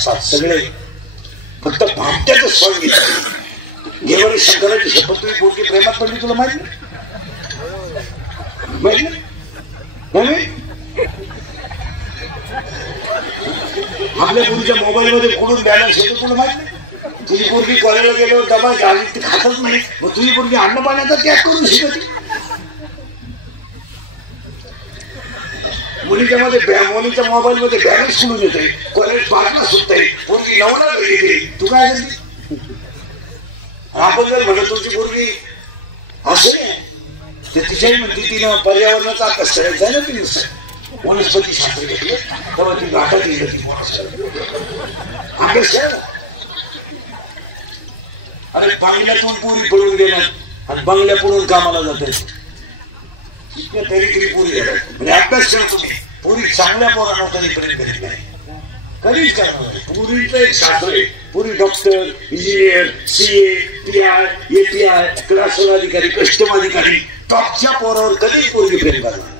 असतात सगळे, फक्त भामट्याचं स्वण घेतलं. गेवरे शंकराची शपथ, तुम्ही पोरगी प्रेमात पडली, तुला माहिती नाही? आपल्या मुलीच्या मोबाईल मध्ये कुठून बॅलन्स येतो तुला माहित नाही? तुझी पोरगी कॉलेजला गेल्यावर डबा घाली ती खातच नाही, मग तुझी पोरगी अन्न पाण्याचा त्याग करून शिकते. मुलीच्या मोबाईल मध्ये बॅलन्स कुठून येते, कॉलेज पाहायला सुटते, पोरगी नवना येते, तू काय करते? आपण जर म्हणलं तुझी पोरगी असं नाही, तर तिच्याही म्हणते तिनं पर्यावरणाचा अभ्यास करायचा आहे ना, तिने वनस्पती शास्त्र घेतले तेव्हा ती गाठात येईल अभ्यास आहे ना. अरे बंगल्यातून पुरी पळून गेल्यात आणि बंगल्या पळून कामाला जाते, तरी पुरी गेल्यात. म्हणजे अभ्यास करतो तुम्ही, पुरी चांगल्या पोरांना कधी प्रेम करीत नाही, कधीच करणार. पुरीचं एक शास्त्र आहे, पुरी doctor, engineer, CA, PI, API, क्लासवर अधिकारी, कस्टम अधिकारी, टॉपच्या पोरावर कधीच पोरगी प्रेम करणार.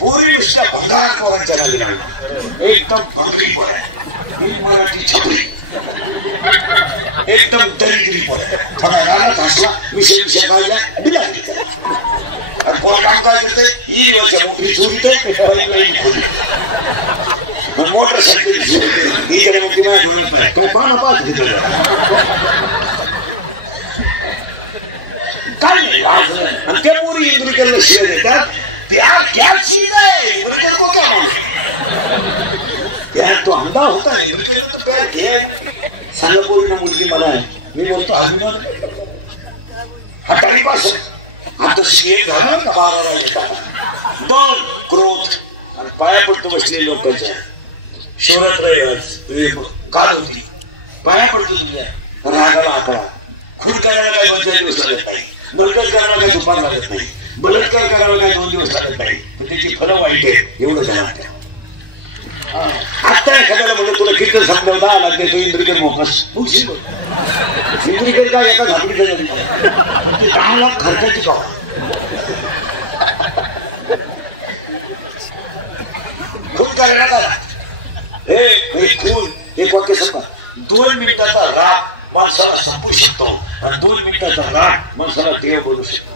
पोरी नुसत्या भंगार पोरांच्या नादी लागणार, एकदम भंगरी पोर आहे, मराठी छपरी, एकदम दरिद्री पोर आहे. थोडा रानात हसला, विषय काढला, बिलाली त्याला. कोण काम काय करते, ईच्या मोठी चोरीत मोटरसायकल इकडे मोठी माझ्या तो पाना पाच घेतो काय नाही. आणि त्या पोरी इंद्रिकेला शिवाय देतात, क्या चीज है, को क्या प्यार तो अंधा होता है, तो प्यार घे. सांगा पोरी ना मुलगी मला आहे, मी बोलतो अभिमान हटाली पास. आता एक झालं का 12 येतात 2 क्रोध आणि पाया पडतो बसले लोकांच्या. शोरात रहिवास काल होती, पाया पडतो तुझ्या रागाला आकडा. खून करायला काय 15 दिवस लागत नाही, बलगत करायला काय दुपार लागत नाही, बलात्कार करायला काय 2 दिवस लागत नाही, पण त्याची फलं वाईट आहे एवढं झालं. आता एखाद्याला म्हणलं तुला कीर्तन संपल्यावर 10 लाख देतो, इंद्रिकर मोफस. इंद्रिकर काय एका झापडीचं 10 लाख खर्चाची का खून करायला काय हे खून एक वाक्य सांगा. 2 मिनिटाचा राग माणसाला संपू शकतो आणि 2 मिनिटाचा राग माणसाला देव बनवू शकतो.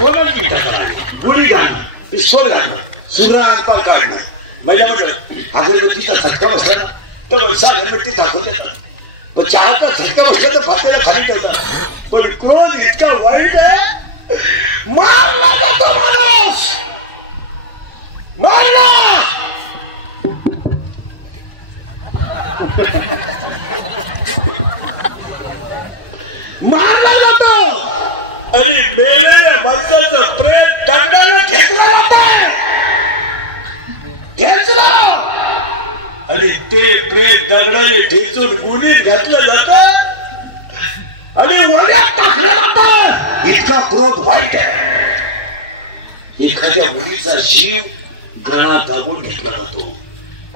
2 मिनिटाचा राग गोळी घालणं, पिस्तोल घालणं, सुरा अंपार काढणं. महिला म्हटलं आपल्या तिचा झटका बसला ना तर सागर मिट्टी दाखवत येतात, पण चहाचा झटका बसला तर फात्याला खाली ठेवतात. पण क्रोध इतका वाईट आहे, मारला जातो माणूस, मारला मारला जातो आणि मेलेल्या माणसाचं प्रेम दंडाने खेचला जातं, आणि ते प्रेम दगडाने ठेचून गुणीत घातलं जातं आणि वड्यात टाकलं जातं. इतका क्रोध वाईट आहे. एखाद्या मुलीचा जीव गळा दाबून घेतला जातो,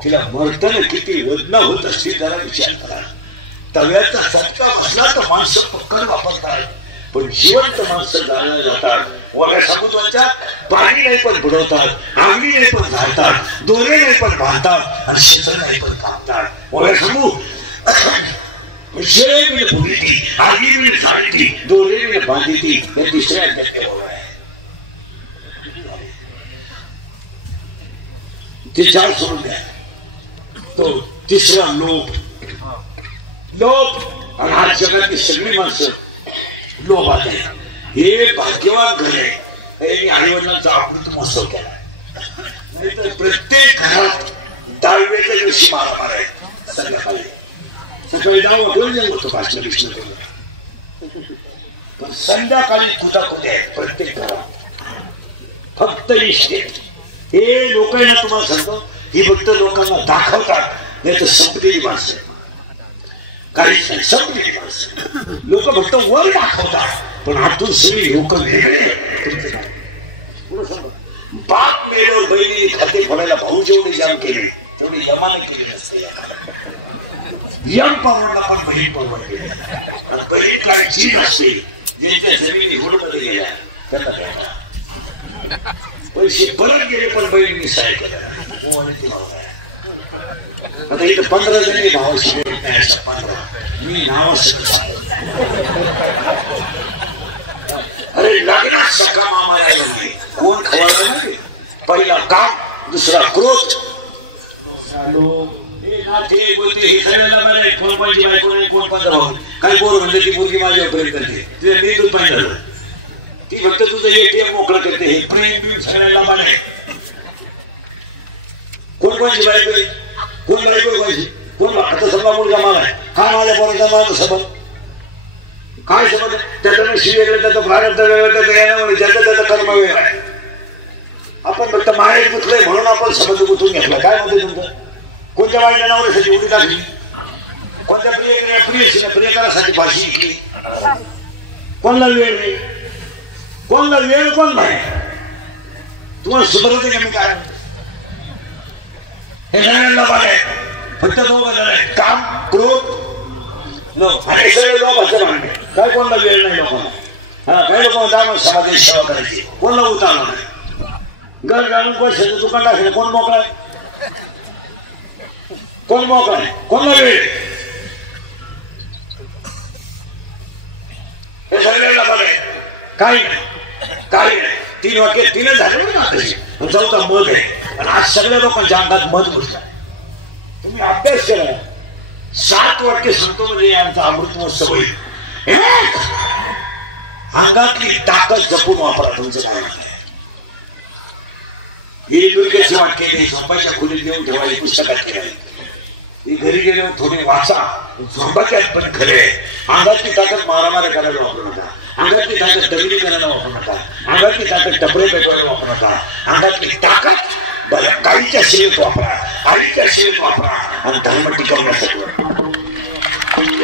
तिला मरताना किती वेदना होत असतील जरा विचार करा. तव्याचा चटका बसला तर माणसं पक्कड वापरतात, पण जिवंत माणसं जाळल्या जातात. वगैरे समुद्राच्या पाणी नाही पण बुडवतात, आगली नाही पण घालतात, दोरे नाही पण बांधतात आणि शेत नाही पण कापतात. वगैरे सांगू शेळे मिळेल बुडीती, आगली मिळेल झाडती, दोरे मिळेल बांधिती. हे तिसऱ्या अध्यात्म आहे. ते 4 सोडून द्या. तो तिसरा लोभ. लोभ आणि आज जगातली सगळी माणसं लोभात आहे. हे भाग्यवान घर आहे, आई वडिलांचा आकृती महोत्सव केला. प्रत्येक घरात 10व्याच्या दिवशी मारामार आहे. संध्याकाळी सकाळी 9 वाजता होतो भाषण विष्णू, पण संध्याकाळी कुटाकुटी आहे प्रत्येक घरात. फक्त इष्ट हे लोक आहे ना, तुम्हाला सांगतो, ही फक्त लोकांना दाखवतात, नाही तर संपलेली माणसं काहीच नाही. संपलेली माणसं लोक फक्त वर दाखवतात, पण आतून सगळी लोक वेगळे. बाप मेल्यावर बहिणी खाते फोडायला भाऊ जेवढे जाम केले तेवढे यमाने केले नसते. यम परवडला पण बहीण परवडली. बहीण काय जीव असते, ज्यांच्या जमिनी हुडमध्ये गेल्या त्यांना पैसे परत गेले पण बहिणींनी सहाय्य केलं. आता इथं 15 जणी भावाशी भेट नाही असं 15 मी नाव अरे लग्नात सका मामा राहिला नाही कोण खवळलं नाही पहिला काम दुसरा क्रोध काय बोर म्हणते ती मुलगी माझ्यापर्यंत करते तुझ्या नीतून पाहिजे ती फक्त तुझं ATM मोकळं करते हे प्रेम सगळ्यांना पाहिजे कोण कोणची बायको कोण बायको पाहिजे कोण आता समजा मुलगा मला आहे हा माझ्या पोराचा माझा संबंध काय समज त्याचं नशीब वेगळं त्याचं प्रारब्ध वेगळं त्याचं येण्यामुळे ज्याचं त्याचं कर्म वेगळं आहे आपण फक्त माहेर गुंतलोय म्हणून आपण संबंध गुंतून घेतला काय म्हणते तुमचं कोणत्या वाईट नवऱ्यासाठी उडी टाकली कोणत्या प्रियकरासाठी फाशी घेतली कोणला वेळ नाही कोणला वेळ कोण नाही तुम्हाला सुधारते का मी काय हे सगळ्यांना पाहिजे फक्त दोघं जण आहेत काम क्रोध काय कोणला वेळ नाही लोकांना हा काही लोक म्हणतात समाजाची सेवा करायची कोणला उतारलं नाही घर घालून पैशाचं दुकान टाकलं कोण मोकळा आहे कोण मोकळा आहे कोणला वेळ हे सगळ्यांना पाहिजे काही नाही काही नाही 3 वाक्य 3 झाले ना चौथा मध आहे आणि आज सगळ्या लोकांच्या अंगात मध घुसला तुम्ही अभ्यास केला 7 वाक्य सांगतो म्हणजे यांचा अमृत महोत्सव होईल अंगातली ताकद जपून वापरा तुमचं काय म्हणत आहे ही दुर्गेची वाक्य नाही झोपाच्या खोलीत घेऊन ठेवायची पुस्तकात ठेवायची ही घरी गेल्यावर थोडी वाचा झोपाच्यात पण खरे अंगातली ताकद मारामारी करायला वापरू नका अंगातली ताकद दगडी करायला वापरू नका अंगातली ताकद टपरे पेटवायला वापरू नका अंगातली ताकद काळीच्या सेवेत वापरा आईच्या सेवेत वापरा आणि धर्म टिकवण्यासाठी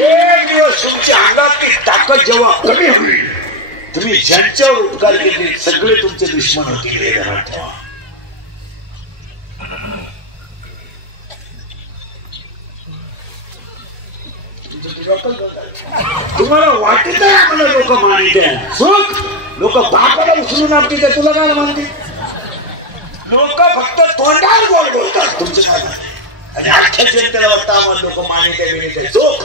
एक दिवस तुमच्या अंगातली ताकद जेव्हा कमी होईल तुम्ही ज्यांच्यावर उपकार केले सगळे तुमचे दुश्मन होतील हे ध्यानात ठेवा तुम्हाला वाटत आहे आम्हाला लोक मानते सुख लोक बापाला उचलून आपते तुला काय मानते लोक फक्त तोंडावर गोड बोलतात तुमचं काय आणि अख्ख्या जनतेला वाटतं आम्हाला लोक मानते मिळते सुख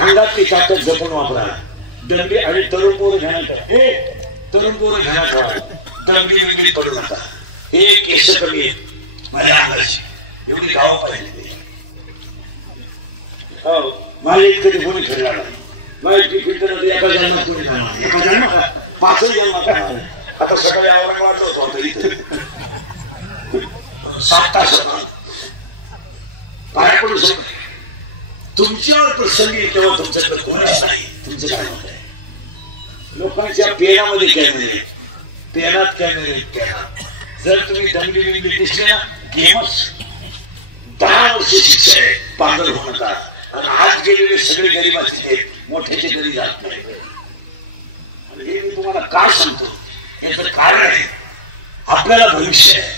अंगातली ताकद जपून वापरा दंडी आणि तरुण पोरं घेण्यात तरुण पोरं घेण्यात दंडी वेगळी पडू नका हे केस कमी आहेत माझ्या अंगाची एवढी गाव पाहिजे माझ्या इतकं कोणी ठरला नाही माझी फिल्टर एका जन्मात कोणी जाणार एका जन्म का 5 जन्मात आता सकाळी औरंगाबादला होतो इथे 7 तास पाया पडू शकत तुमच्यावर प्रसंगी तेव्हा तुमच्याकडे कोणीच नाही तुमचं काय मत आहे लोकांच्या पेनामध्ये कॅमेरे पेनात कॅमेरे जर तुम्ही दंगली बिंगली दिसले ना गेमच 10 वर्ष शिक्षा आहे पागल होऊ नका आणि आज गेलेले सगळे गरीब असतील मोठ्याचे घरी जात नाही आणि हे मी तुम्हाला काय सांगतो याचं कारण आहे आपल्याला भविष्य आहे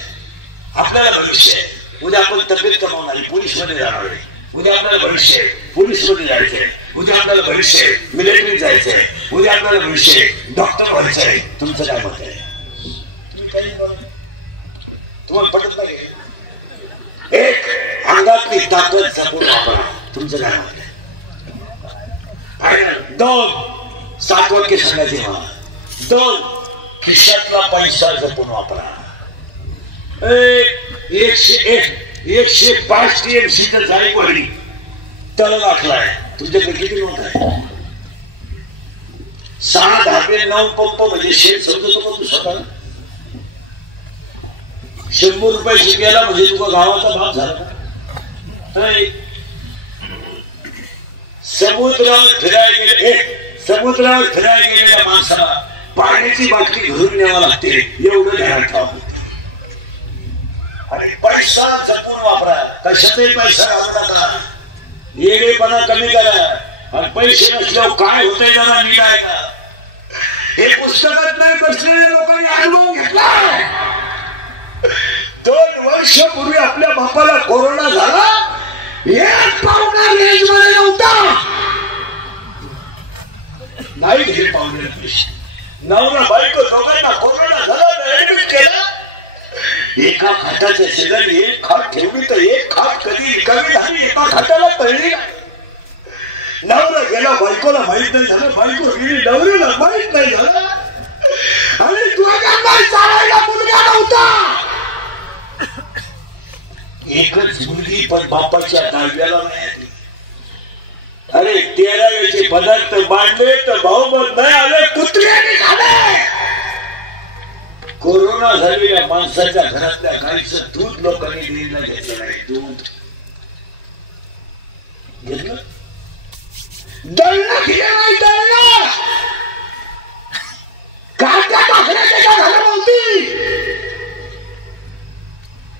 आपल्याला भविष्य आहे उद्या आपण तब्येत कमावणारी पोलीस मध्ये जाणार आहे उद्या आपल्याला भविष्य आहे पोलीस मध्ये जायचंय उद्या आपल्याला भविष्य आहे मिलिटरीत जायचंय उद्या आपल्याला भविष्य आहे डॉक्टर व्हायचंय तुमचं काय मत आहे तुम्ही काही तुम्हाला पटत नाही एक अंगातली ताकद जपून वापरा तुमचं काय मत आहे 2 7 वाक्य सांगायचे 2 खिशातला पैसा जपून वापरा 105 TMC तर जाळी वळली तळ गाठलाय तुमच्याकडे किती लोक आहे 6 धाबे 9 पंप म्हणजे शेत समजतो मग तू स्वतः 100 रुपये शिकायला म्हणजे तुझा गावाचा भाग झाला नाही समुद्रावर फिरायला गेलेल्या माणसाला पाण्याची बाटली घरून न्यावा लागते एवढं ध्यान ठेवा आणि पैसा जपून वापरा कशातही पैसा घालू नका येडेपणा कमी करा आणि पैसे नसल्यावर काय होतंय जरा नीट आहे का हे पुस्तकात नाही बसलेल्या लोकांनी अनुभव घेतला 2 वर्षापूर्वी आपल्या बापाला कोरोना झाला एक पाहुणा रेंज मध्ये नव्हता नाही घे पाहुणे नवरा बायको दोघांना कोरोना झाला ऍडमिट केला एका खाटाच्या शेजारी एक खाट ठेवली तर एक खाट कधी रिकामी झाली एका खाटाला कळली नाही. नवरा गेला बायकोला माहित नाही झालं, बायको गेली नवऱ्याला माहित नाही झालं. आणि तुझ्या चालायला मुलगा नव्हता. एकच मुलगी पण बापाच्या दहाव्याला नाही आली. अरे 13वेचे पदार्थ बांधले तर भाऊबंद नाही आले, कुत्र्याने खाले. कोरोना झालेल्या माणसाच्या घरातल्या गाईचं दूध लोकांनी दिलं घेतलं नाही. दूध घेतलं दळणं केलं नाही. दळणं काट्या टाकल्या त्याच्या घरामध्ये.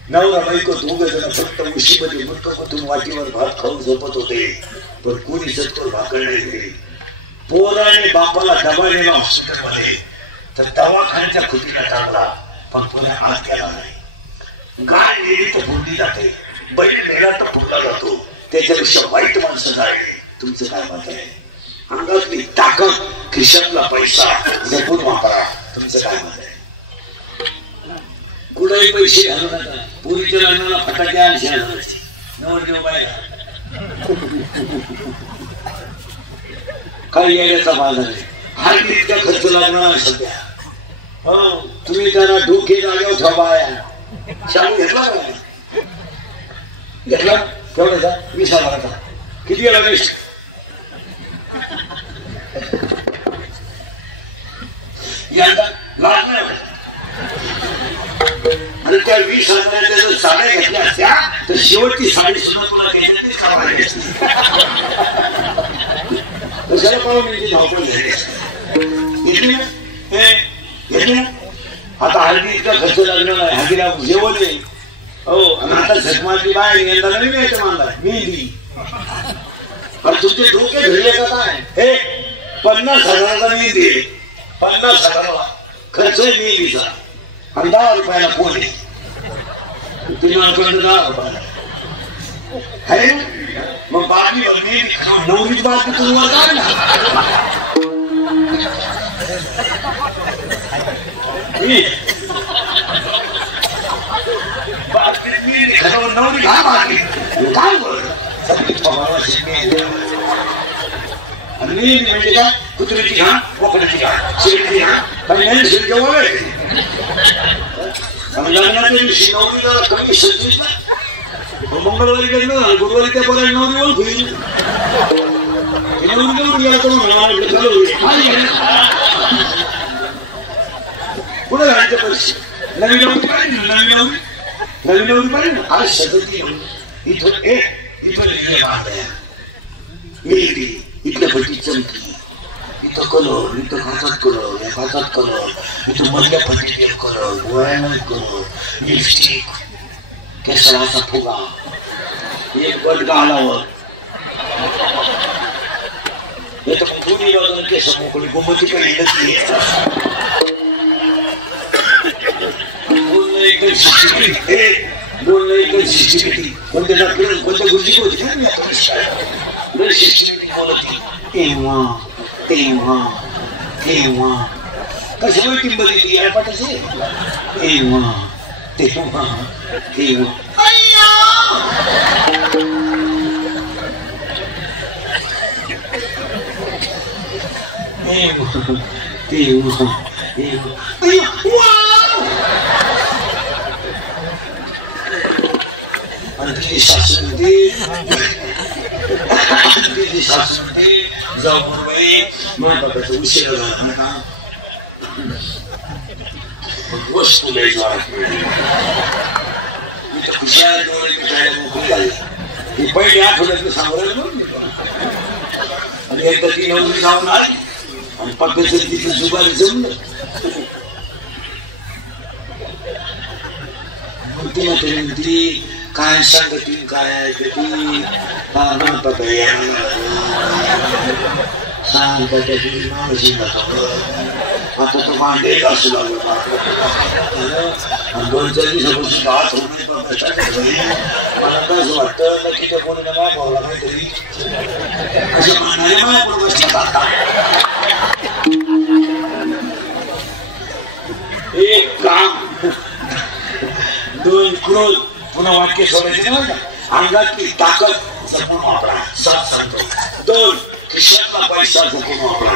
नवरा बायको दोघे जण फक्त उशीमध्ये मुटकून वाटीवर भात खाऊन झोपत होते. पण कोणी सत्तर भाकर नाही दिली. पोराने बापाला डबा नेला हॉस्पिटलमध्ये तर दवाखान्याच्या खुटीला टाकला, पण पुन्हा आत गेला नाही. गाय नेली तर फुडली जाते, बैल नेला तर फुडला जातो. त्याच्यापेक्षा वाईट माणसं झाले. तुमचं काय मत आहे? अंगातली ताकद, खिशातला पैसा जपून वापरा. तुमचं काय मत आहे? कुठेही पैसे घालू नका. पुरीच्या लग्नाला फटाके आणशे आणायचे. नवरदेव बाहेर काही येण्याचा बाजार आहे. हल्ली इतका खर्च लागणार सध्या. तुम्ही जरा डोके जागेवर ठेवा. शाळू घेतला का? घेतला केवढ्याचा? 20,000चा. किती गेला? 20. यंदा लागणार. आणि त्या 20,000च्या जर साड्या घेतल्या असत्या तर शेवटची साडी सुद्धा तुला घ्यायची कामाला घेतली. कशाला पाहून मी धावपळ झाली घेतली घेतली. आता हळदी इतका खर्च लागणार नाही. हळदीला जेवण आहे. हो, आणि आता झटमारली बाहेर यंदा नाही मिळायचं मला मेहंदी. पण तुमचे डोके घडले का काय? हे 50,000चा मेहंदी आहे. 50,000ला खर्च आहे मेहंदीचा. आणि 10 रुपयाला फोन आहे. तुम्ही माझ्याकडे 10 रुपयाला आहे. मग बातमी बघणे नवरीच बातमी तुम्हाला काय ना. नवरी घा बातमी काय बोल म्हणजे काय? कुत्रीची घा, बोकड्याची घा, शेळीची घा. काही नाही शेळी जवळ आहे. लग्नाच्या दिवशी नवरीला कमी सजवीस ना. मंगळवारी कधी ना गुरुवारी त्या बघायला नवरी ओळख होईल. नवरी करून गेला करून पुढे घालायचे पैसे. नवीन नवरी पाहिजे. नवीन नवरी पाहिजे. आज सगळी इथं इथं मेहंदी, इथल्या पट्टी चमकी, इथं कलर, इथं खातात कलर, या खातात कलर, इथं मधल्या पट्टीत कलर, डोळ्यामध्ये कलर, लिपस्टिक, केसराचा फुगा, एक बट घालावं. येतं पण कोणी लावलं केस मोकळी गोमती काही नसली. बोलणं एकदम शिस्तीपीठी. बोलणं एकदम शिस्तीपीठी. कोणत्या डॉक्टर कोणत्या गुरुजी होती शिस्तीपीठी बोलती. तेव्हा तेव्हा तेव्हा कशामुळे टिंबली ती या पाठाचे. तेव्हा तेव्हा तेव्हा आणि तिची सासू म्हणते जाऊ बाई माझ्या बाबाचा उशीर झाला ना. वस्तू द्यायचा हुशार डोळे मिठायला मोकळी झाली. ही पहिली आठवड्यातलं सांभाळायला म्हणून. आणि एकदा ती नवरी जाऊन आली आणि पद्धतीने तिथे जुगारी जमलं. म्हणते ना तरी म्हणती काय सांगतील काय कधी सांग आता तो भांडे असू लागलो. 2-4 दिवसापासून बात होत नाही. मला तर असं वाटतं नक्की त्या कोणी मागवला काहीतरी असे म्हणाले माझ्याकडून बसला. एक काम क्रोध पुन्हा वाक्य सोडायचे नाही का. अंगातली ताकद जपून वापरा. 7 सांगतो. 2 खिशातला पैसा जपून वापरा.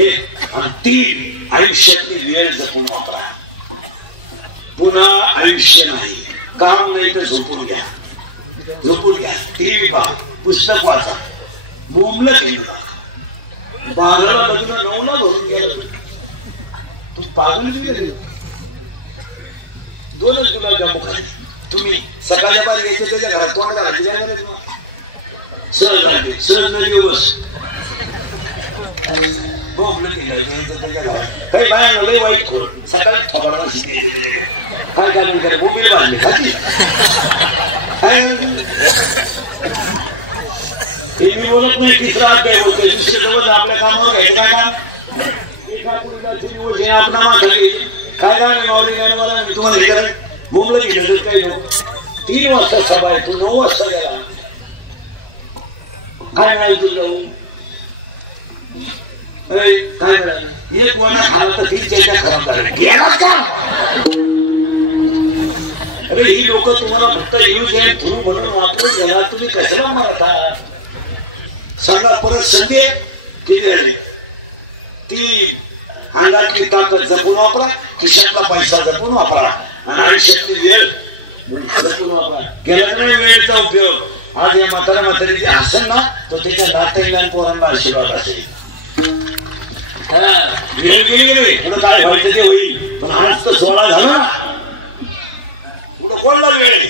1 आणि 3 आयुष्यातली वेळ जपून वापरा. पुन्हा आयुष्य नाही, काम नाही तर झोपून घ्या. झोपून घ्या. टीव्ही पहा, पुस्तक वाचा. बोंबलं केलं 12ला लग्न 9ला भरून गेलं. तू पागल गेले. 2च गुलाबजामू खाली. तुम्ही सकाळच्या बाहेर घ्यायचं त्याच्या घरात तोंड घालायचं काय करायचं. सहज लागते, सहज नाही दिवस बोंबलं केलं त्याच्या घरात. काही बाया लय वाईट खोल सकाळी थोडा काय कारण करे बोंबील बांधले खाती. ते मी बोलत नाही. तिसरा अध्याय बोलतोय. दुसरे जवळ आपल्या कामावर घ्यायचं काय काम. एका पुढे आपला माथा काय काय मावली मला तुम्हाला हे करायचं. बोंबलं गेलं काही लोक 3 वाजता सभा आहे. तू 9 वाजता गेला. काय नाही तू जाऊ काय मिळालं. एक वना खाला तर 3 चेच्या खराब झाल्या. गेलात का. अरे ही लोक तुम्हाला फक्त यूज अँड थ्रू म्हणून वापरून गेला. तुम्ही कशाला मारता सांगा. परत संधी किती झाली. 3 अंगातली ताकद जपून वापरा. खिशातला पैसा जपून वापरा. आणि आयुष्यातली वेळ जपून वापरा. गेला नाही वेळेचा उपयोग. आज या म्हातारी जे असेल ना तो त्याच्या नातेवाईकांना पोरांना आशीर्वाद असेल. वेळ गेली गेली पुढे काय व्हायचं ते होईल. पण आज तर 16 झाला पुढे कोणला वेळ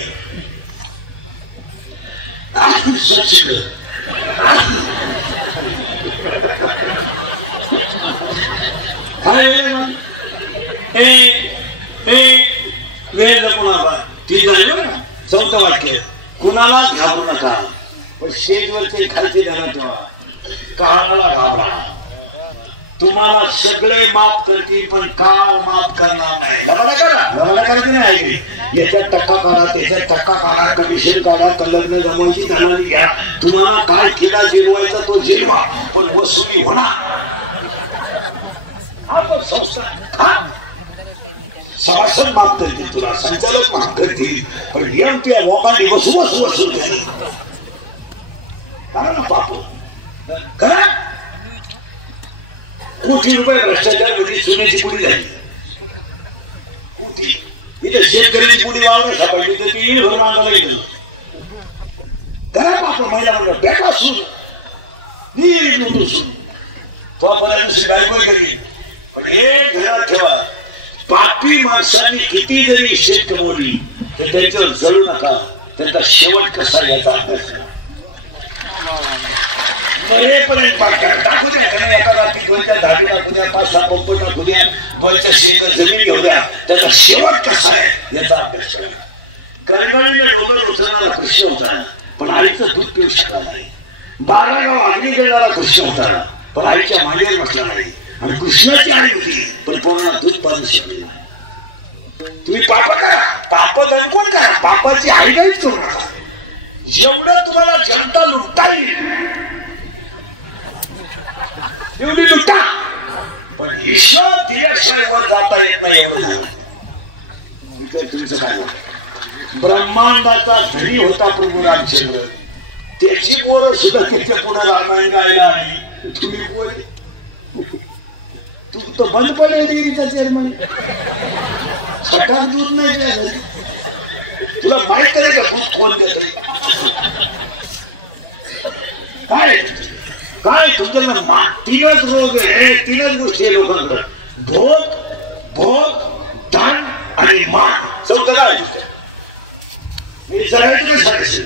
वेळ जपून वापरा. ती झाली ना 4थं वाक्य. कुणाला घाबरू नका पण शेजवरचे खालचे ध्यानात ठेवा. काळाला घाबरा. तुम्हाला सगळे माफ करतील पण काळ माफ करणार नाही. लबाडा करायची नाही. याच्यात टक्का काढा त्याच्यात टक्का काढा कमिशन काढा लग्न जमवायची धनाली घ्या. तुम्हाला काय केला जिरवायचा तो जिरवा पण वसुली होणार. सभासद माफ करतील तुला. संचालक माफ करतील पण नियम त्या लोकांनी वसूल केली. करा ना पाप करा. कोटी रुपये भ्रष्टाचार मध्ये सोन्याची पुडी झाली. कोटी इथे शेतकऱ्याची पुडी वावर सापडली तर ती भरून आणायला गेलं. करा पाप. महिला म्हणलं बेटा सून नीट नव्हतो सून तो पर्यंत बायको करील. पण हे घरात ठेवा. पापी माणसांनी किती जरी शेत कमवली तर त्यांच्यावर जळू नका. त्यांचा शेवट कसा याचा अभ्यास करा. मरेपर्यंत टाकू द्या. एका रात्री 2-4 धागे टाकू द्या. 5-6 पंप टाकू द्या. 2-4 शेत जमीन घेऊ द्या. त्याचा शेवट कसा आहे याचा अभ्यास करा. कर्णाने डोंगर उचलणारा कृष्ण होता पण आईचं दूध पिऊ शकला नाही. 12 गाव अग्नी देणारा कृष्ण होता पण आईच्या मांडीवर बसला नाही. आणि कृष्णाची आई होती पण पूर्ण दूध पाजू शकली नाही. तुम्ही पाप करा. पाप दणकून करा. पापाची आईगाईच करू नका. एवढं तुम्हाला जनता लुटता येईल एवढी लुटा पण ईश्वर दिल्याशिवाय वर जाता येत नाही. एवढं तुमचं काय. ब्रह्मांडाचा धनी होता प्रभू रामचंद्र. त्याची पोरं सुद्धा तिथे पुढे रामायण गायला आणि तुम्ही बोल तू तर बंद पडेल डेअरीचा चेअरमन. सकाळ दूध नाही तुला माहित आहे का दूध कोण देत. काय काय तुमच्याकडे 3च रोग आहे. 3च गोष्टी आहे लोकांकडे. भोग धन आणि मान. 4थं काय मी जगायचं कशासाठी.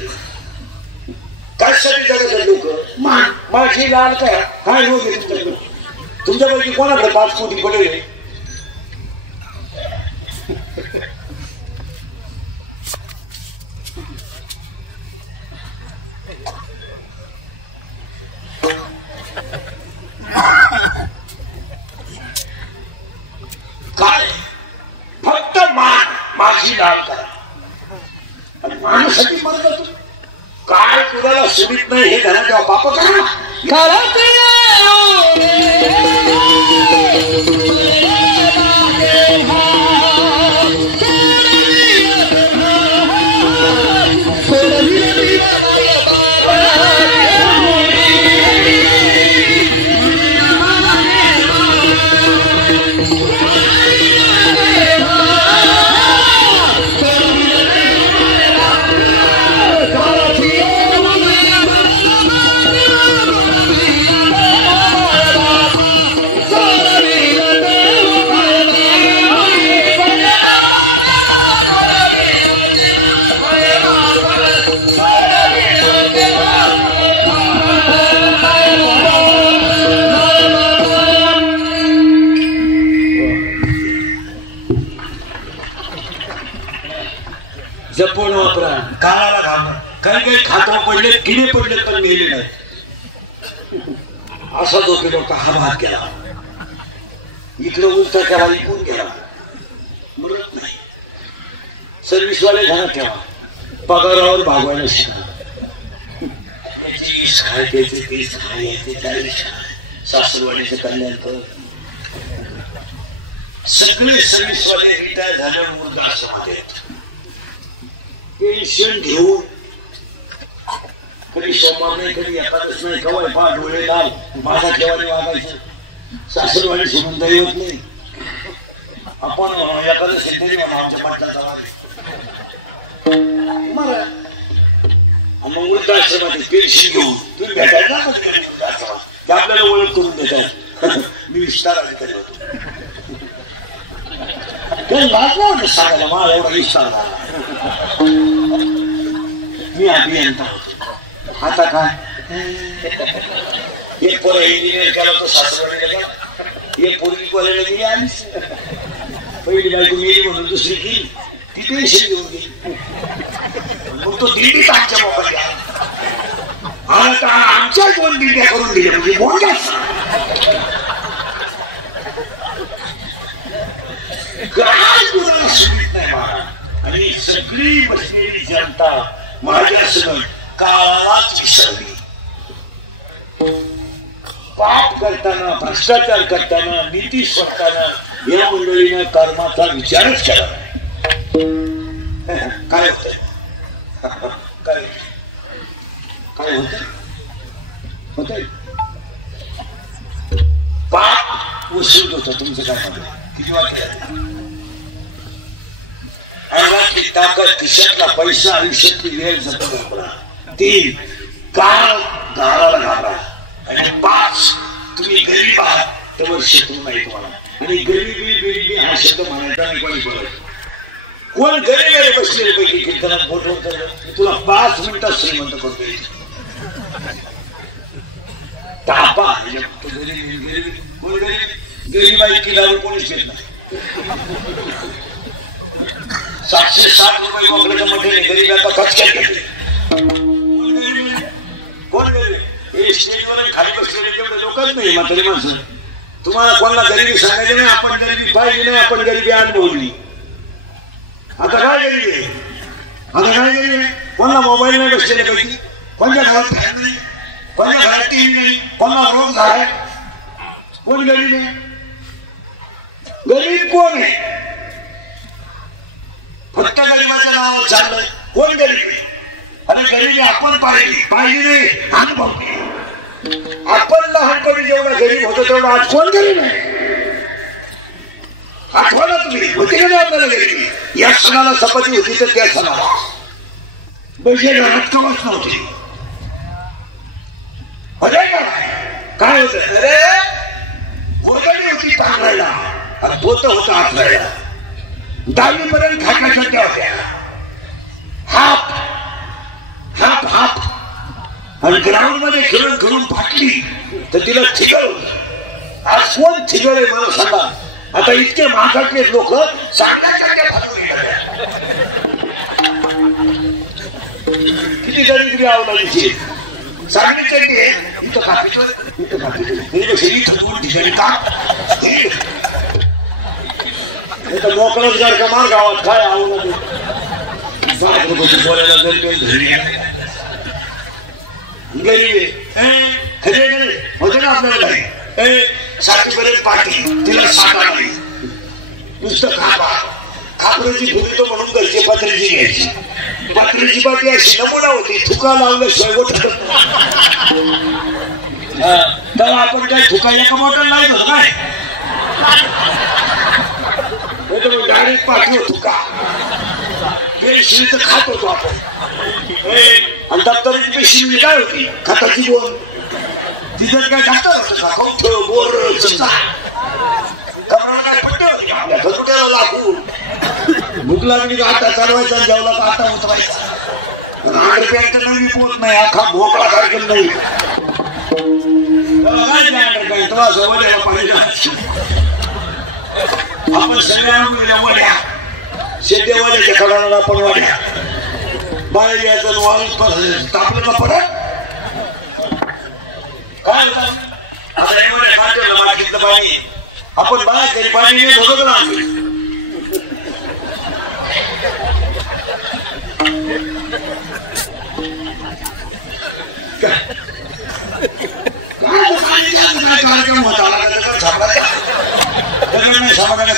कशासाठी जगायचं लोक मान माझी लाल काय रोग आहे तुमच्याकडे. तुमच्यापैकी कोणाकडे 5 कोटी पडेल. काय फक्त माझी लाल करा. माणसाची मरत तू काय तुला सुवित नाही. हे घरात तेव्हा पाप करा. पडले किडे पडले पण मेले नाही असा जो की लोक हा भाग गेला इकडे उलटा केला इकून गेला मरत नाही सर्व्हिसवाले घरात ठेवा पगारावर भागवायला शिका सासरवाडीचं कल्याण कर सगळे सर्व्हिसवाले रिटायर झाल्यावर वृद्धाश्रमात आहेत पेन्शन घेऊन कधी सोमवार नाही कधी एखादच नाही कवाय पाठ डोळे लाल माझा केव्हा वागायचं सासरवाडी सोडून दैवत नाही आपण एखादं शेतकरी म्हणा आमच्या पाटलाचा मला मग वृद्धाश्रमात पेन्शन घेऊन तुम्ही भेटायला ते आपल्याला ओळख करून देतात मी विस्तार अधिकारी होतो लागला होतं सांगायला मला एवढा विस्तार झाला मी अभियंता होतो आता काय एक पोरं इंजिनियर केला तो सासरवाडीला गेला एक पोरगी कॉलेजला गेली आलीच पहिली बायको मेली म्हणून दुसरी गेली ती पेन्शन घेऊन गेली मग तो दिल्लीत आमच्या मोबाईल आता आमच्या 2 दिंड्या करून दिल्या म्हणजे बोलल्यास काय कुणाला सुवित नाही मला आणि सगळी बसलेली जनता माझ्यासह काळालाच विसरली पाप करताना भ्रष्टाचार करताना नीती सोडताना या मंडळीनं कर्माचा विचारच केला काय होत काय काय होत पाप वसूल होत तुमचं काय म्हणलं किती वाक्य अंगातली ताकद खिशातला पैसा आयुष्यातली वेळ जपला 3 काळ गाळाला घाबरा आणि 5 तुम्ही गरीब आहात तेव्हा शत्रू नाही तुम्हाला आणि गरीबी हा शब्द म्हणायचा नाही कोणी बोलत कोण गरीब बसलेले पैकी कीर्तनात बोट होत तुला 5 मिनिटात श्रीमंत करतो तापा गरीबाई किल्लावर कोणीच येत नाही 760 रुपये वगैरे मध्ये गरीब आता खर्चात घेतले कोण गरीब हे स्टेजवर खाली बसलेले जेवढे लोकच नाही म्हातारी माणसं तुम्हाला कोणाला गरिबी सांगायची नाही आपण गरिबी पाहिली नाही आपण गरिबी अनुभवली आता काय गरीब आहे आता काय गरीब आहे कोणाला मोबाईल नाही बसलेले पैकी कोणत्या घरात फॅन नाही कोणत्या घरात टीव्ही नाही कोणाला रोग झालाय कोण गरीब आहे गरीब कोण आहे फक्त गरीबाच्या नावावर चाललंय कोण गरीब आहे आणि गरिबी आपण पाहिली नाही अनुभवली आपण लहानपणी जेवढा गरीब होतो तेवढा आज कोण गरीब आहे आठवणा तुम्ही होते का नाही आपल्याला गरीबी या सणाला सपाती होती तर त्या सणाला पैसे घरात कमच नव्हते काय होत अरे वर्गणी होती पांघरायला आणि पोत होतं आठवायला 10वी पर्यंत खाण्याच्या होत्या हाप हाप हाप आणि ग्राउंड मध्ये खेळून फाटली तर तिला थिगळ आज कोण थिगळ आहे मला सांगा आता इतके महागातले लोक किती गरीब आवडली सांगण्यासाठी इथं मोकळच गार का मार गावात काय आवडलं बोलायला गरीब खरे होते ना आपल्याला काही 7वी पर्यंत पाठी तिला 7 आली नुसतं खापराची भूमी तो म्हणून गरजे पात्रीची घ्यायची पात्रीची पाठी अशी नमुना होती थुका लावल्याशिवाय गोठत तेव्हा आपण काय थुका एका बॉटल नाही होत काय डायरेक्ट पाठवू थुका पेशी तर खात होतो आपण आणि दप्तराची पेशी काय होती खताची बोल तिथं काय घातलं होतं का कौठं बोर काय पडलं लागून भूक लागली आता चालवायचा जेवला तर आता उतरायचा 8 रुपयाचं नाही पोत नाही अख्खा भोकळा काढून नाही आपण सगळ्या वड्या शेतेवाड्याच्या कडाला आपण वाड्या बाहेर यायचं वाळून तापलं का परत काय मागितलं पाणी आपण बाहेर तरी पाणी येत होतं ना कार्यक्रम होता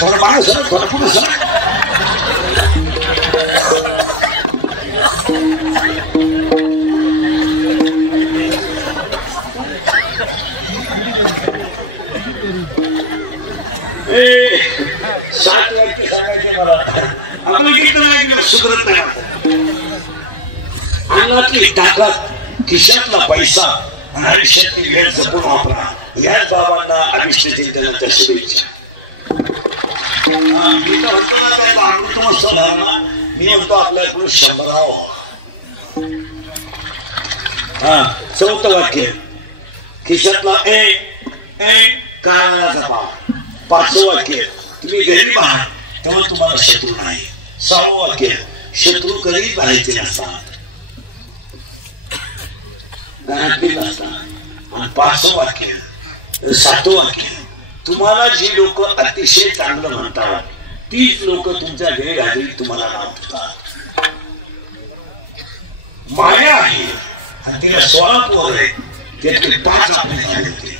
थोडं माणूस थोडं पुरुष सात वाजता सांगायचे मला आपण किती सुधरत नाही अंगातली ताकद खिशातला पैसा आयुष्यातली वेळ जपून वापरा याच बाबांना अभिष्ट चिंतनाच्या शुभेच्छा मी म्हणतो आपल्याकडून 100 चौथं वाक्य खिशातला काळाचा पाव 5वं वाक्य तुम्ही गरीब आहात तेव्हा तुम्हाला शत्रू नाही 6वं वाक्य शत्रू कधीच राहायचे नसतात घरातली नसतात आणि 5वं वाक्य 7वं वाक्य तुम्हाला जी लोक अतिशय चांगलं म्हणतात तीच लोक तुमच्या गैरहजेरीत तुम्हाला नाव ठेवतात माया आहे आणि तिला 16 पोरं आहेत त्यातले 5 आपले झाले होते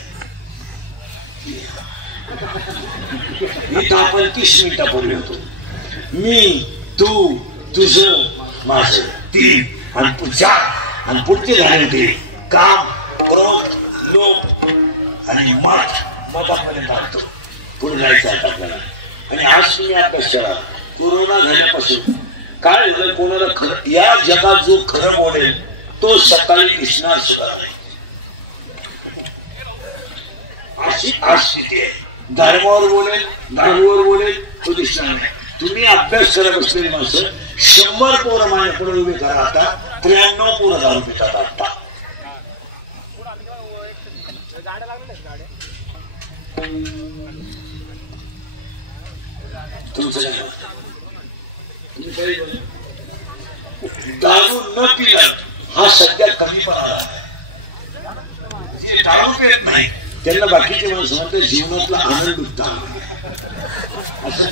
इथं आपण 30 मिनिटापूर्वी होतो मी तू तुझं माझं 3 आणि 4 आणि पुढचे झाले होते काम क्रोध लोभ आणि मतामध्ये टाकतो पुढे जायचं आपल्याला आणि आज तुम्ही अभ्यास करा कोरोना झाल्यापासून काय झालं कोणाला खरं या जगात जो खरं बोलेल तो सकाळी दिसणार सुद्धा नाही अशी स्थिती आहे धर्मावर बोलेल दारूवर बोलेल तो दिसणार नाही तुम्ही अभ्यास करत असलेली माणसं 100 पोरं माझ्याकडे उभे करा आता 93 पोरं दारू पितात आता दारू न पिला हा सध्या कमीपणा जे दारू पित नाही त्यांना बाकीचे माणसं म्हणतात जीवनातला आनंद उत्तम असं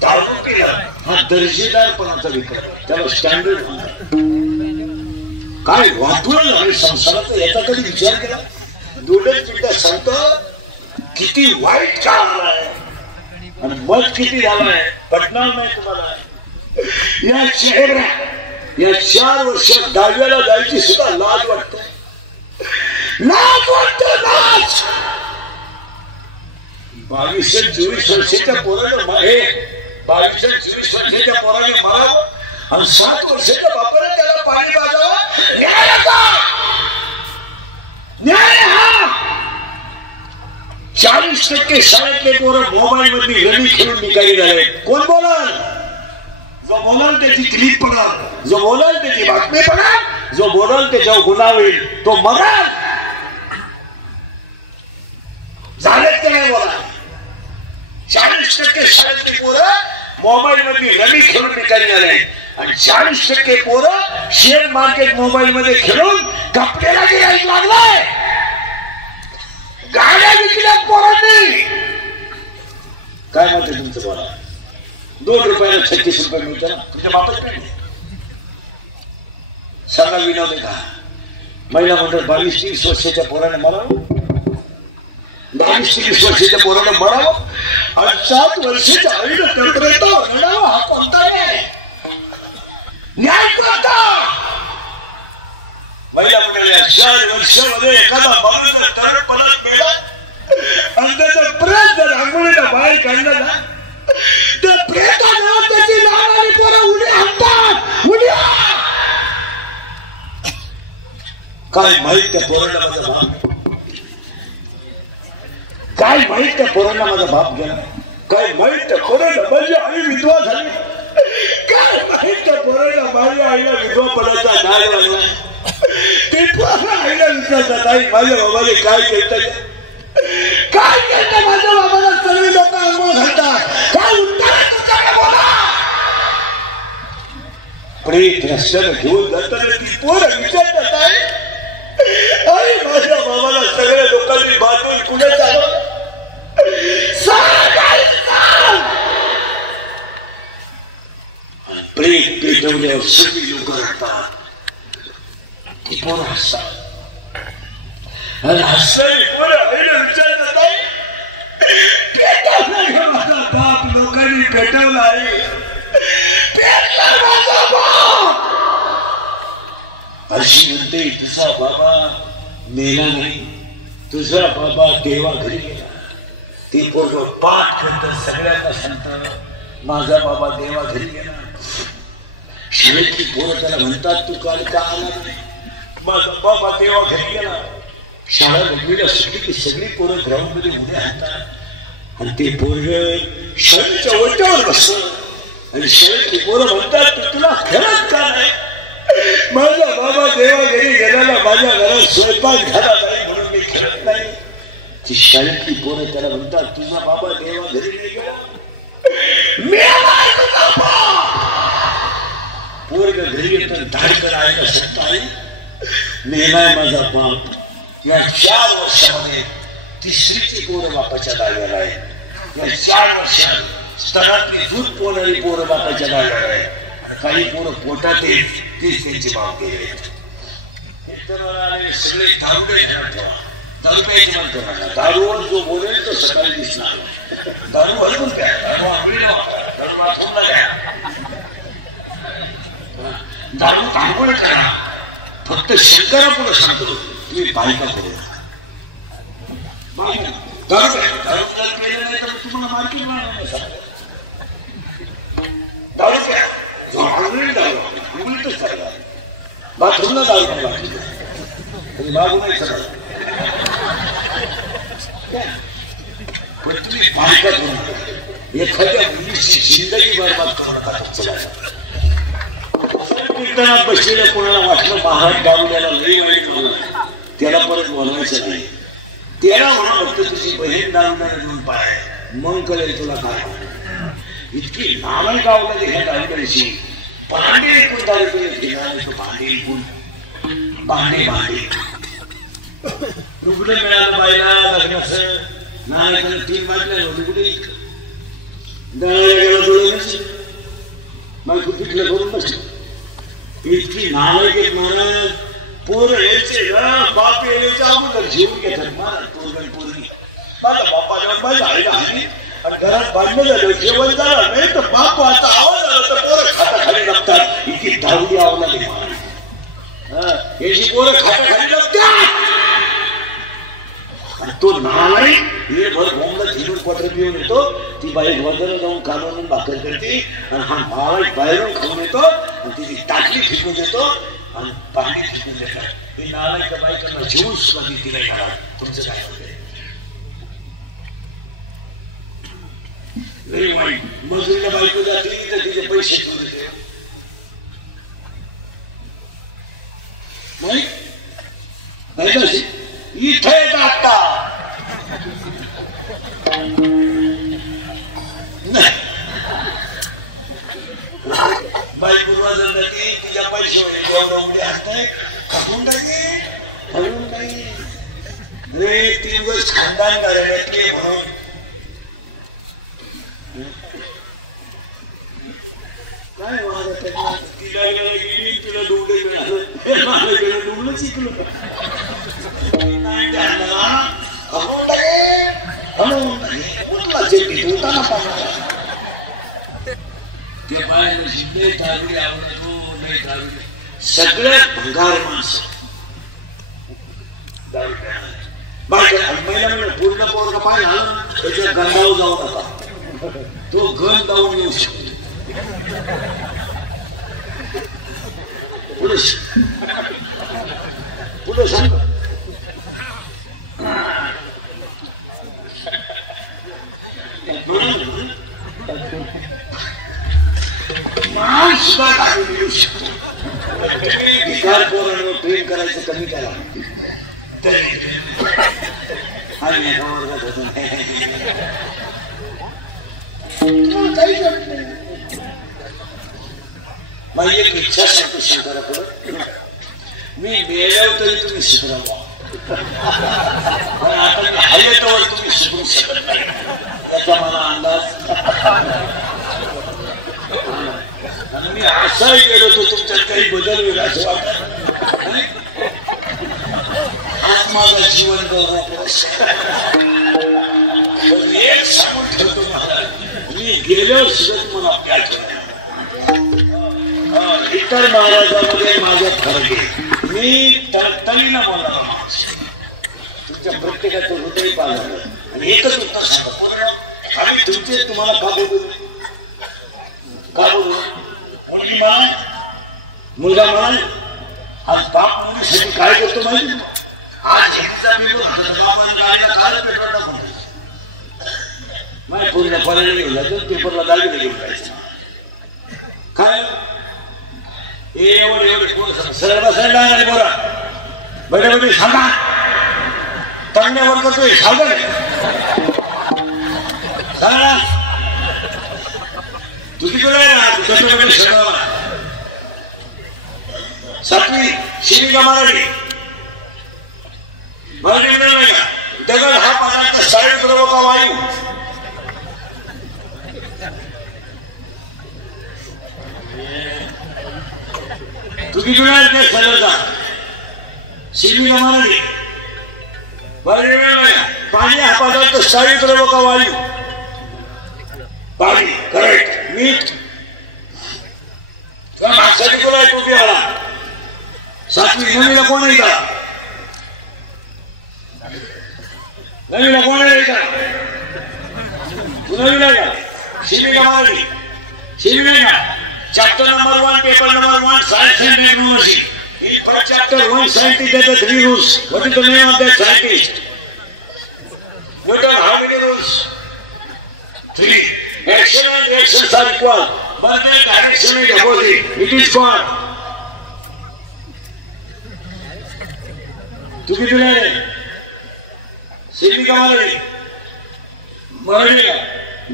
दारू पिला हा दर्जेदारपणाचा विकार त्याला स्टँडर्ड काय वाटवं झालं संसाराचा याचा कधी विचार केला 2 मिनिटं सांगतो किती वाईट काळ आलाय आणि मत किती झालाय पटणार नाही तुम्हाला या चेहरा या 4 वर्षात 10व्याला जायची सुद्धा लाज वाटते लाज वाटते लाज 22-24 वर्षाच्या पोराने 22-24 वर्षाच्या पोराने मारावं आणि 7 वर्षाच्या बापाने त्याला पाणी वाजावं न्याय हा 40% शाळेतले पोरं मोबाईल मध्ये रमी खेळून निकाली झाले कोण बोलाल जो बोलाल त्याची क्लिप पडाल जो बोलाल त्याची बातमी पडाल जो बोलाल त्याच्यावर गुन्हा होईल तो मराल झालेच ते नाही बोला 40% शाळेतली पोरं मोबाईल मध्ये रमी खेळून निकाली झाले आणि 40% पोरं शेअर मार्केट मोबाईल मध्ये खेळून कपड्याला गिराईक लागलाय गाड्या विकल्या पोरांनी काय म्हणते तुमचं बोला 2 रुपयाला 36 रुपये मिळतं ना तुमच्या बापाच नाही सांगा विनोद आहे का महिला म्हणतात 22-30 वर्षाच्या पोराने मरावं 22-30 वर्षाच्या पोराने मरावं आणि 7 वर्षाच्या आईला तंत्रता हा कोणता न्याय करता महिला म्हणाल्या 4 वर्षामध्ये एखादा बाळाला तरपणात मिळाला आणि त्याचं प्रेत जर आंघोळीला बाहेर काढलं ना त्या प्रेतावर त्याची लहान आणि पोरं उडी आणतात उड्या काय माहित त्या पोरांना माझा बाप काय माहित त्या पोरांना माझा बाप गेला काय माहित त्या पोरांना माझी आई विधवा झाली काय माहित त्या पोरांना माझ्या आईला विधवापणाचा नाळ लागला ते पोरं आईला विचारतात आई माझ्या बाबाने काय केलं काय केलं माझ्या बाबाला सर्व लोक आंघोळ घालतात काय उत्तर प्रेत रस्त्यानं घेऊन जाताना ती पोरं विचारतात आहे, अरे माझ्या बाबाला सगळ्या लोकांनी बांधून पुढे जावं, प्रेत पेटवल्यावर सगळी लोक राहतात. ती पोरं हसतात आणि हसणारी पोरं आईला विचारतात आहे, माझा बाप लोकांनी पेटवला आहे, अशी म्हणते तुझा बाबा मेला नाही, तुझा बाबा देवा घरी गेला. ते पोरग पाठ करत सगळ्यांना सांगत माझा बाबा देवा घरी गेला. शाळेतली पोरं त्याला म्हणतात तू काल का आला नाही, माझा बाबा देवा घरी गेला. शाळा मुलीला सुटली की सगळी पोरं ग्राउंड मध्ये उड्या आणतात आणि ते पोरग शाळेच्या ओट्यावर बसत आणि शाळेतली पोरं म्हणतात तुला खरंच का नाही, माझा बाबा देवा घरी गेल्याला माझ्या घरात स्वयंपाक झाला नाही म्हणून मी खेळत नाही. ती शाळेतली पोरं त्याला म्हणतात तुझा बाबा देवा घरी नाही गेला, पोरग घरी येत धाडकन आहे शकता मेलाय माझा बाप. या 4 वर्षामध्ये तिसरीची पोरं बापाच्या दाव्याला आहे. या 4 वर्षात स्तनातली दूध पोळणारी पोरं बापाच्या दाव्याला आहे. काही पोरं पोटात येत तीच त्यांचे बाप गेले. सगळे दारू प्यायचे म्हणतो, दारूवर जो बोलेल तो सकाळी दिसणार. दारू हलवून द्या, दारू आंघोळीला दारू वाचून द्या, दारू आंघोळ करा. फक्त शंकरा पुढे सांगतो तुम्ही बायका करू दारू प्यायला नाही तर तुम्हाला मार्केट मिळणार. दारू प्या, आंघोळी दारू आंघोळीतच करा, बाथरूमला दारू नाही लागली मागू नाही करत. पण तुम्ही बायका करू नका, एखाद्या मुलीची जिंदगी बरबाद करू नका. कीर्तनात बसलेल्या कोणाला वाटलं महाराज दारुड्याला लई वाईट म्हणून त्याला परत बोलवायचं नाही. त्याला म्हणा फक्त तुझी बहीण दारुड्याला घेऊन पाय, मग कळेल तुला काय. इतकी नावं गावलं ह्या दारुड्याची. भांडे ऐकून दारुड्याला घेणार, भांडे ऐकून भांडे रुग्ण मिळालं बायला लग्नाचं नाही 3 वाजल्या रुग्ण मग तिथलं करून बसलं. इतकी नावं घेत महाराज पोरं यायचे ना, बाप यायच्या अगोदर जेवून घेतात महाराज. पोरगी माझा बाप्पा माझ्या आईला आली आणि घरात बांधलं झालं, जेवण झालं नाही तर बाप आता आवाज आला तर पोरं खाता खाली लागतात. इतकी दारुडी आवाज आली महाराज, याची पोरं खाता खाली लागतात. तो नाही हे भर बोंबला झिरून पत्र पिऊन येतो. ती बाई वजन जाऊन कालवून भाकर करते आणि हा मावळ बाहेरून खाऊन येतो आणि तिची टाकली फेकून देतो आणि पाणी फेकून देतात. हे नालायक बायकांना जीवन सुद्धा तिला घाला. तुमचं काय होते लई वाईट. मजुरीला बायको जाते तर तिचे पैसे घेऊन येते. इथे आता बाई गुरुवाजन जाते तिच्या पैसे उडे असते खाऊन नाही रे. 3 वर्ष खानदान घराण्यातले म्हणून काय वाद तिला गेली तुला डुबडे मिळालं माझ्याकडे डुबलं शिकलो. सगळ्यात भंगार माणसं महिला पूर्ण पोरगा पाय घालून त्याच्या गंधावर जाऊ नका. तो गण जाऊन येऊ शकतो. पुढे सांग प्रेम करायचं कमी करा. माझी एक इच्छा सांगतो शंकरापुढं, मी मेल्यावर तरी तुम्ही सुधरावा, पण आता मी हयेतवर तुम्ही सुधरू शकत नाही याचा मला अंदाज. आणि मी असाही गेलो तो तुमच्यात काही बदल होईल असं वाटत. आज माझा जीवन गौरव एक सांगून ठेवतो मला, मी गेल्यावर सुद्धा तुम्हाला प्याच होणार. इतर महाराजांमध्ये माझा फरक आहे, मी तळतळीनं बोलणार माणूस, तुमच्या प्रत्येकाचं हृदय पाहिलं. आणि एकच उत्तर सांगा पूर्ण, आम्ही तुमचे तुम्हाला का बोलू, का बोलू? मुलगी म्हणाल, मुलगा म्हणाल, आज बाप मुलीसाठी काय करतो माहिती? आज हिंसा मी पूर्ण पळायला गेला तर पेपरला दागिने घेऊन जायचं. काय एवढे एवढे कोण सरळ बसायला नाही बोला, बडे बडे सांगा तंड्यावर करतोय सांगा सांगा तुझी सातवी शिविका मराठी दगड हा पाण्याचा साईड द्रव का वायू, तुम्ही जुळाल ते सरळता शिविका मराठी पाणी हा पदार्थ साईड द्रव का वायू, पाणी करेक्ट. मीठ माणसाची बोलाय टोपी आला. सातवी नवीला कोण आहे का, नवीला कोण आहे का, तू नवीला का शिविका मराठी शिविका chapter number 1 paper number 1 science and technology. In first chapter one scientist has 3 rules. What is the name of that scientist? Newton, how many rules? 3. Action and reactions are equal, but their direction is opposite. It is called. तू किती रे शिविका मराठी मराठी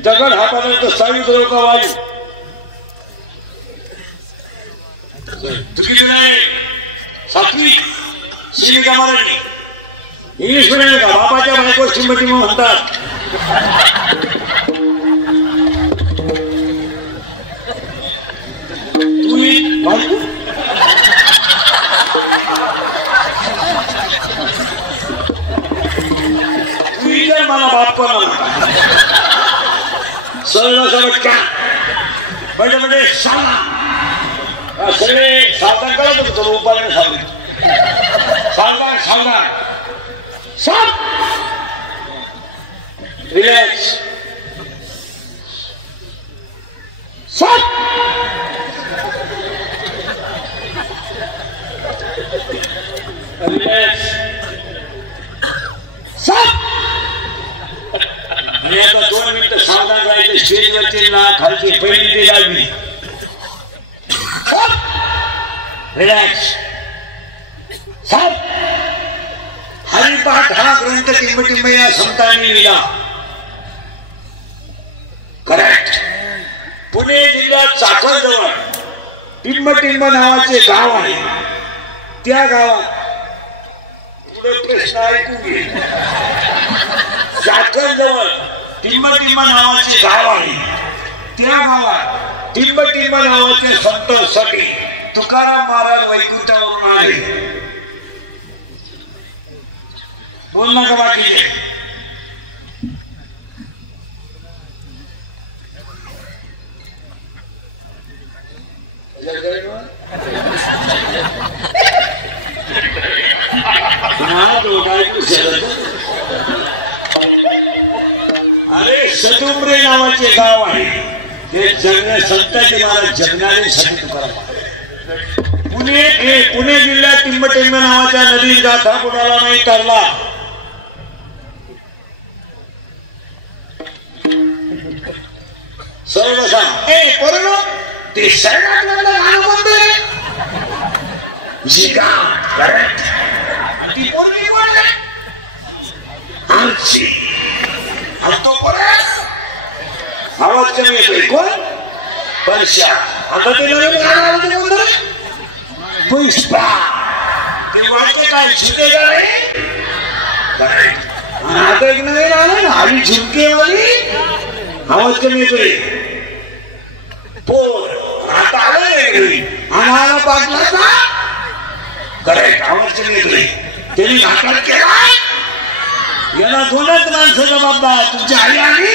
दगड हा पदार्थ side द्रव का वायू, सातवी शिविका Marathi English मध्ये का बापाच्या बायको श्रीमती म्हणतात. तुम्ही मला बाप पण सरळ सरळ का बडे बडे सांगा सगळे सावधान करत होतो उपाय सावधान सावधान सांग रिलॅक्स सांग रिलॅक्स सांग. मी आता 2 मिनिटं सावधान राहायचं. स्टेजवरची ना खालची पहिली ते लागली. रिलॅक्स साहेब. हरिपाठ हा ग्रंथ टिंबटिंब या संतांनी लिहिला. करेक्ट. पुणे जिल्ह्यात चाकणजवळ टिंबटिंब नावाचे गाव आहे. त्या गावात पुढे प्रश्न ऐकून घे. चाकणजवळ टिंबटिंब नावाचे गाव आहे. त्या गावात टिंबटिंब नावाचे संत सगळे तुकाराम महाराज वैकुंठावरून आले. बोल ना का बाकीचे. अरे सदुमरे नावाचे गाव आहे. ते जगण्या संताजी महाराज जगण्यासाठी तुकाराम. पुणे जिल्ह्यात टिंबटिंब नावाच्या नदीत गाथा कुणाला नाही ठरला. सर्व सांग ते शहरात आवाज कमी येतोय. कोण परशा आता ते नवीन गाणं आलं ते कोणतं? पुष्पा. ते वाटते काय झुके काय? आता एक नवीन आलं ना आली झुमकेवाली आवाज कमी येतोय. पोर आता आलं आम्हाला पाटलाचा करेक्ट आवाज कमी येतोय. त्यांनी नाटक केला. याला दोनच माणसं जबाबदार तुमची आई आणि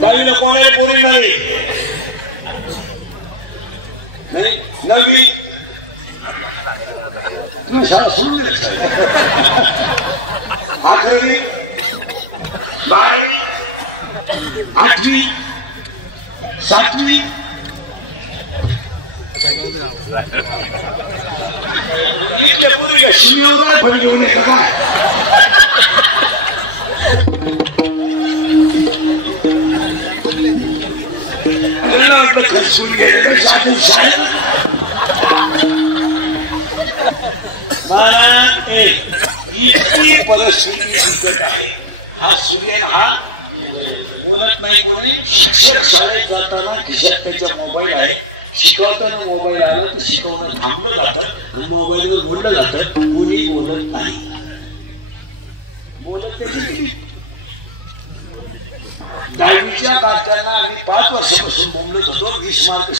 बाईला कोणाला पोरी नाही नवी शाळा सुरू 11वी 12वी 8वी 7वी इथल्या पोरीला शिमीवर पण घेऊन येतं काय? वाटलं खर्चून गेलेलं शाळेत इतकी परिस्थिती बिकट आहे. हा सूर्य हा बोलत नाही कोणी. शिक्षक शाळेत जाताना खिशात त्याच्या मोबाईल आहे. शिकवताना मोबाईल आला तर शिकवणं थांबलं जातं. मोबाईलवर बोललं जातं. कोणी बोलत नाही. बोलत त्याची 10वीच्या काढताना आम्ही 5 वर्षापासून बोंबलत होतो. 20 मार्क